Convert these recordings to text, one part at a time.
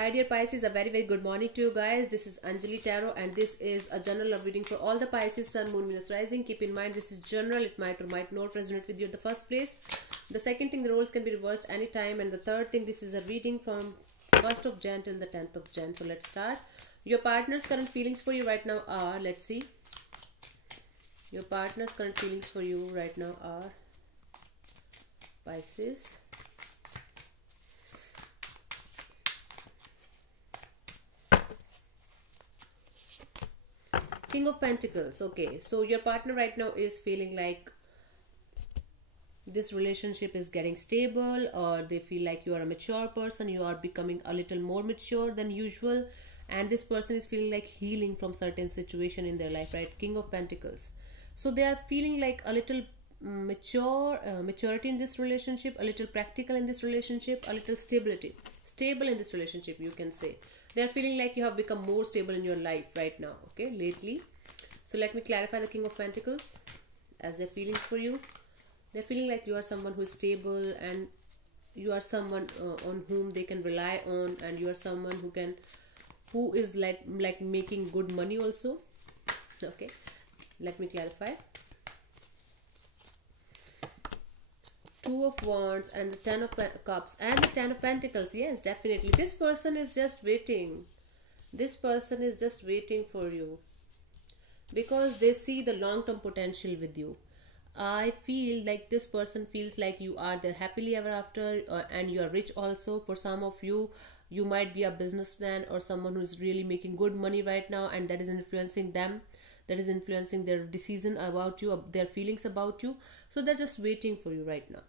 Hi dear Pisces, a very good morning to you guys. This is Anjali Tarot and this is a general love reading for all the Pisces, Sun, Moon, Venus, Rising. Keep in mind this is general. It might or might not resonate with you in the first place. The second thing, the roles can be reversed anytime. And the third thing, this is a reading from 1st of Jan till the 10th of Jan. So let's start. Your partner's current feelings for you right now are, let's see. Your partner's current feelings for you right now are Pisces. King of Pentacles. Okay, so your partner right now is feeling like this relationship is getting stable, or they feel like you are a mature person, you are becoming a little more mature than usual, and this person is feeling like healing from certain situation in their life, right? King of Pentacles. So they are feeling like a little maturity in this relationship, a little practical in this relationship, a little stable in this relationship, you can say. They are feeling like you have become more stable in your life right now, okay, lately. So let me clarify the King of Pentacles as their feelings for you. They're feeling like you are someone who is stable, and you are someone on whom they can rely on, and you are someone who is like making good money also. Okay, let me clarify. Two of Wands and the Ten of Cups and the Ten of Pentacles. Yes, definitely. This person is just waiting. This person is just waiting for you because they see the long-term potential with you. I feel like this person feels like you are there happily ever after, and you are rich also. For some of you, you might be a businessman or someone who is really making good money right now, and that is influencing them. That is influencing their decision about you, their feelings about you. So they're just waiting for you right now.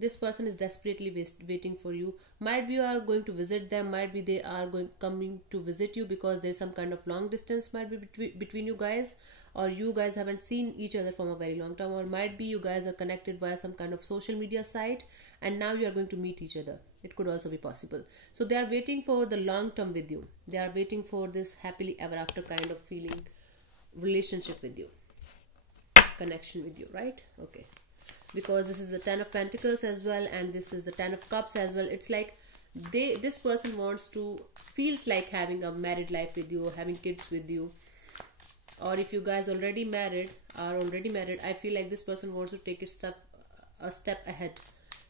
This person is desperately waiting for you. Might be you are going to visit them, might be they are coming to visit you because there's some kind of long distance might be between you guys, or you guys haven't seen each other from a very long time, or might be you guys are connected via some kind of social media site and now you are going to meet each other. It could also be possible. So they are waiting for the long term with you. They are waiting for this happily ever after kind of feeling, relationship with you, connection with you, right? Okay, because this is the Ten of Pentacles as well, and this is the Ten of Cups as well. It's like this person feels like having a married life with you, having kids with you, or if you guys are already married, I feel like this person wants to take a step ahead.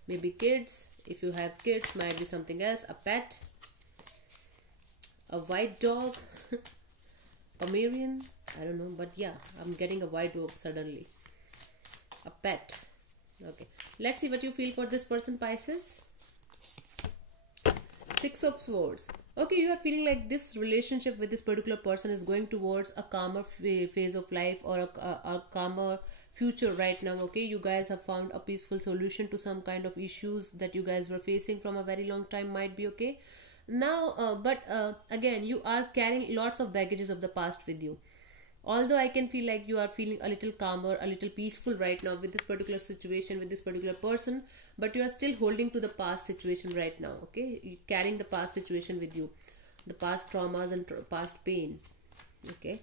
Maybe kids. If you have kids, might be something else, a pet, a white dog, Pomeranian, I don't know, but yeah, I'm getting a white dog suddenly, a pet. Okay, let's see what you feel for this person, Pisces. Six of Swords. Okay, you are feeling like this relationship with this particular person is going towards a calmer phase of life, or a calmer future right now. Okay, you guys have found a peaceful solution to some kind of issues that you guys were facing from a very long time, might be. Okay, now but again, you are carrying lots of baggages of the past with you. Although I can feel like you are feeling a little calmer, a little peaceful right now with this particular situation, with this particular person, but you are still holding to the past situation right now, okay? You're carrying the past situation with you, the past traumas and past pain, okay?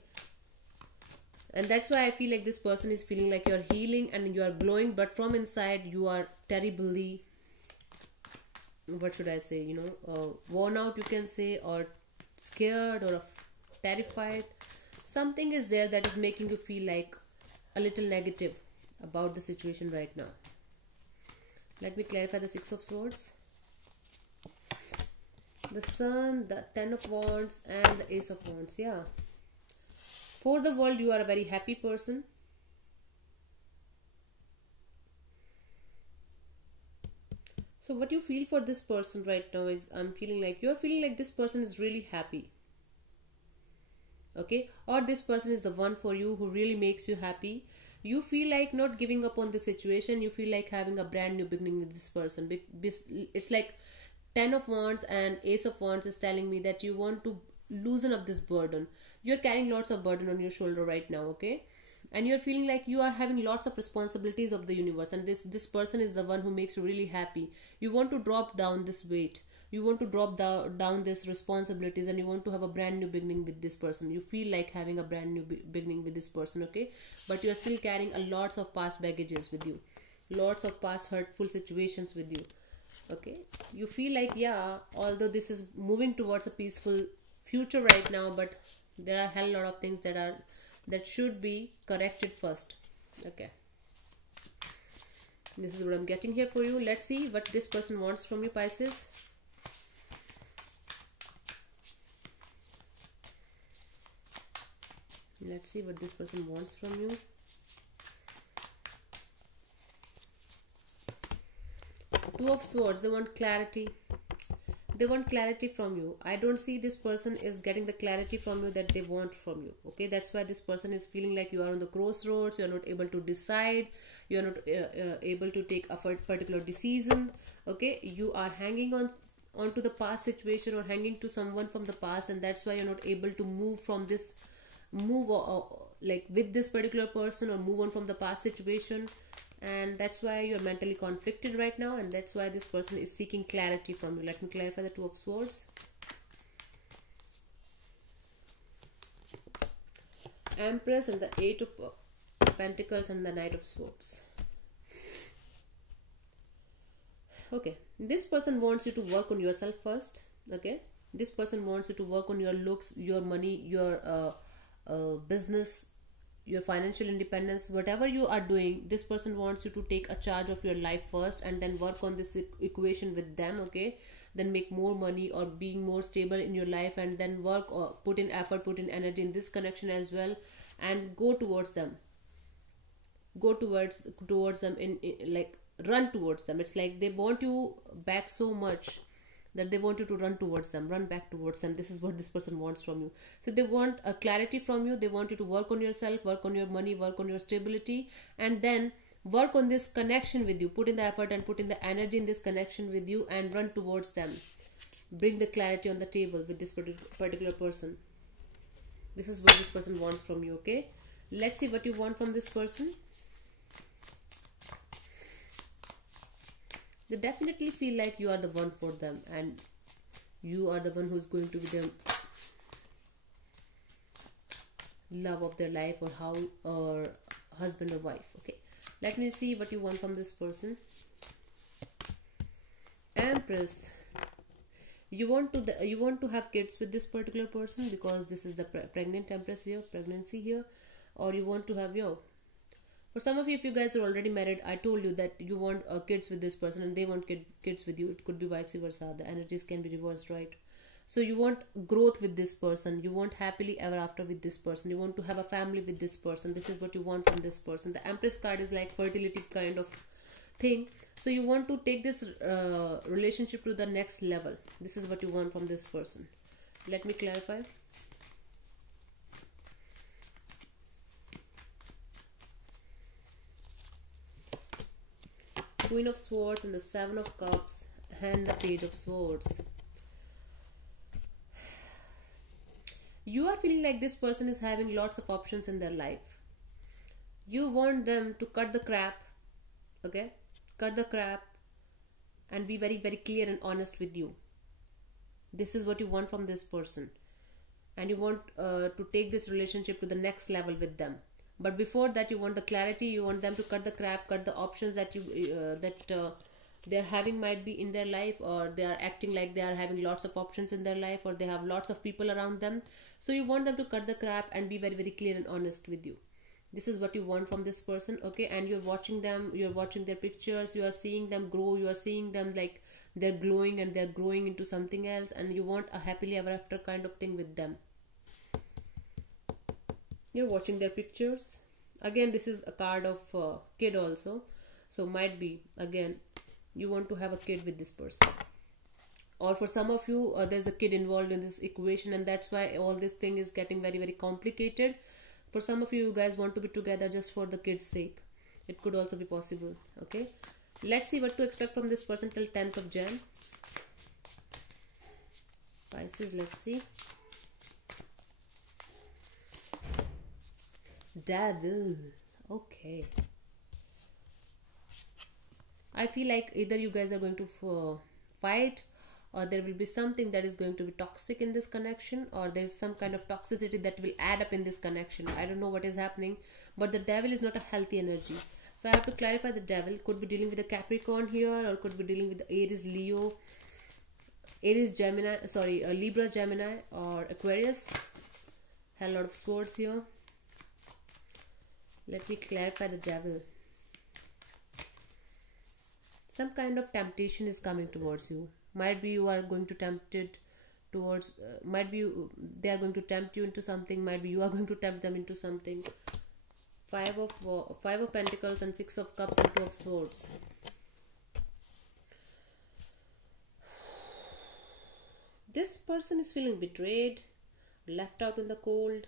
And that's why I feel like this person is feeling like you're healing and you are glowing, but from inside you are terribly, what should I say, worn out, you can say, or scared, or terrified. Something is there that is making you feel like a little negative about the situation right now. Let me clarify the Six of Swords. The Sun, the Ten of Wands, and the Ace of Wands. Yeah. For the world, you are a very happy person. So what you feel for this person right now is, I'm feeling like you're feeling like this person is really happy. Okay, or this person is the one for you who really makes you happy. You feel like not giving up on the situation. You feel like having a brand new beginning with this person. It's like Ten of Wands and Ace of Wands is telling me that you want to loosen up this burden. You're carrying lots of burden on your shoulder right now, okay? And you're feeling like you are having lots of responsibilities of the universe, and this person is the one who makes you really happy. You want to drop down this weight. You want to drop down these responsibilities, and you want to have a brand new beginning with this person. You feel like having a brand new beginning with this person, okay? But you are still carrying a lots of past baggages with you, lots of past hurtful situations with you. Okay, you feel like, yeah, although this is moving towards a peaceful future right now, but there are a hell lot of things that should be corrected first. Okay, this is what I'm getting here for you. Let's see what this person wants from you, Pisces. Let's see what this person wants from you. Two of Swords, they want clarity. They want clarity from you. I don't see this person is getting the clarity from you that they want from you. Okay, that's why this person is feeling like you are on the crossroads. You are not able to decide. You are not able to take a particular decision. Okay, you are hanging onto the past situation or hanging to someone from the past, and that's why you're not able to move from this, like with this particular person, or move on from the past situation. And that's why you're mentally conflicted right now, and that's why this person is seeking clarity from you. Let me clarify the Two of Swords. Empress and the Eight of Pentacles and the Knight of Swords. Okay, this person wants you to work on yourself first. Okay, this person wants you to work on your looks, your money, your business, your financial independence. Whatever you are doing, this person wants you to take a charge of your life first, and then work on this equation with them. Okay, then make more money or being more stable in your life, and then work or put in effort, put in energy in this connection as well, and go towards them. Go towards them in like run towards them. It's like they want you back so much that they want you to run towards them, run back towards them. This is what this person wants from you. So they want a clarity from you. They want you to work on yourself, work on your money, work on your stability, and then work on this connection with you. Put in the effort and put in the energy in this connection with you, and run towards them. Bring the clarity on the table with this particular person. This is what this person wants from you. Okay, let's see what you want from this person. They definitely feel like you are the one for them, and you are the one who's going to be the love of their life, or husband or wife. Okay, let me see what you want from this person. Empress, you want to have kids with this particular person, because this is the pregnant Empress here, pregnancy here, or you want to have your. For some of you, if you guys are already married, I told you that you want kids with this person, and they want kids with you. It could be vice versa. The energies can be reversed, right? So you want growth with this person. You want happily ever after with this person. You want to have a family with this person. This is what you want from this person. The Empress card is like fertility kind of thing. So you want to take this relationship to the next level. This is what you want from this person. Let me clarify. Queen of Swords and the Seven of Cups and the Page of Swords. You are feeling like this person is having lots of options in their life. You want them to cut the crap. Okay, cut the crap and be very, very clear and honest with you. This is what you want from this person, and you want to take this relationship to the next level with them. But before that, you want the clarity. You want them to cut the crap, cut the options that they're having might be in their life, or they are acting like they are having lots of options in their life, or they have lots of people around them. So you want them to cut the crap and be very, very clear and honest with you. This is what you want from this person. Okay, and you're watching them, you're watching their pictures, you are seeing them grow, you are seeing them like they're glowing and they're growing into something else, and you want a happily ever after kind of thing with them. You're watching their pictures. Again, this is a card of kid also, so might be again you want to have a kid with this person, or for some of you there's a kid involved in this equation, and that's why all this thing is getting very, very complicated. For some of you, you guys want to be together just for the kids' sake. It could also be possible. Okay, let's see what to expect from this person till 10th of Jan. Pisces, let's see. Devil. Okay, I feel like either you guys are going to fight, or there will be something that is going to be toxic in this connection, or there's some kind of toxicity that will add up in this connection. I don't know what is happening, but the Devil is not a healthy energy. So I have to clarify the devil. Could be dealing with a Capricorn here, or could be dealing with Aries, Leo, Aries, Gemini, sorry, Libra, Gemini, or Aquarius. Had a lot of swords here. Let me clarify the devil. Some kind of temptation is coming towards you. Might be you are going to tempted towards, might be they are going to tempt you into something, might be you are going to tempt them into something. Five of Pentacles and Six of Cups and Two of Swords. This person is feeling betrayed, left out in the cold,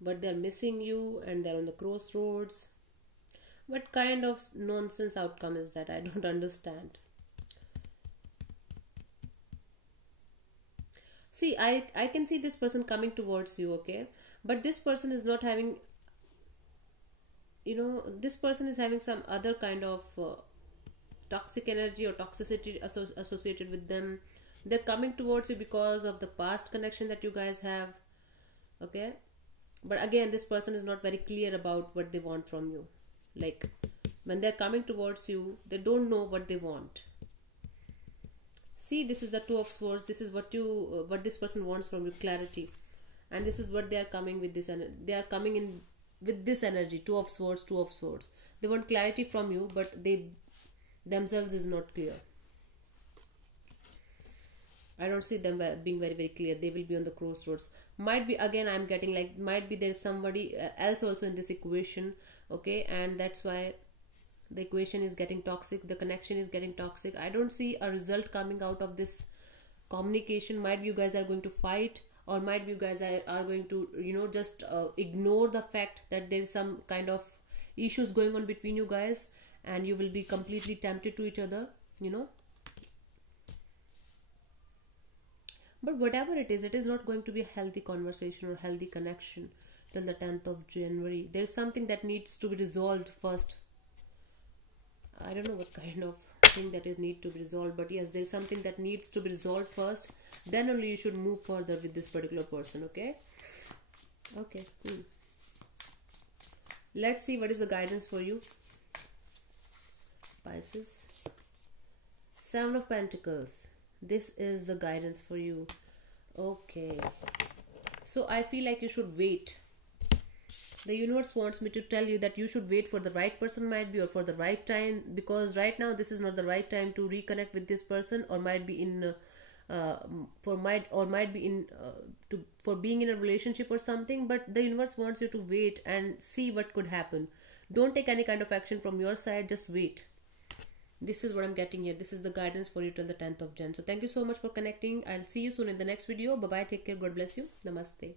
but they're missing you and they're on the crossroads. What kind of nonsense outcome is that? I don't understand. See, I can see this person coming towards you, okay? But this person is not having, you know, this person is having some other kind of toxic energy or toxicity associated with them. They're coming towards you because of the past connection that you guys have, okay? But again, this person is not very clear about what they want from you. Like, when they're coming towards you, they don't know what they want. See, this is the Two of Swords. This is what what this person wants from you, clarity. And this is what they are coming with this, and they are coming in with this energy, Two of Swords, Two of Swords. They want clarity from you, but they themselves is not clear. I don't see them being very, very clear. They will be on the crossroads. Might be, again, I'm getting like, might be there's somebody else also in this equation, okay? And that's why the equation is getting toxic. The connection is getting toxic. I don't see a result coming out of this communication. Might be you guys are going to fight, or might be you guys are going to, you know, just ignore the fact that there is some kind of issues going on between you guys, and you will be completely tempted to each other, you know. But whatever it is not going to be a healthy conversation or healthy connection till the 10th of January. There's something that needs to be resolved first. I don't know what kind of thing that is need to be resolved, but yes, there's something that needs to be resolved first. Then only you should move further with this particular person, okay? Okay. Let's see what is the guidance for you, Pisces. Seven of Pentacles. This is the guidance for you. Okay. So I feel like you should wait. The universe wants me to tell you that you should wait for the right person, might be, or for the right time, because right now this is not the right time to reconnect with this person, or might be in for being in a relationship or something. But the universe wants you to wait and see what could happen. Don't take any kind of action from your side, just wait. This is what I'm getting here. This is the guidance for you till the 10th of Jan. So thank you so much for connecting. I'll see you soon in the next video. Bye bye. Take care. God bless you. Namaste.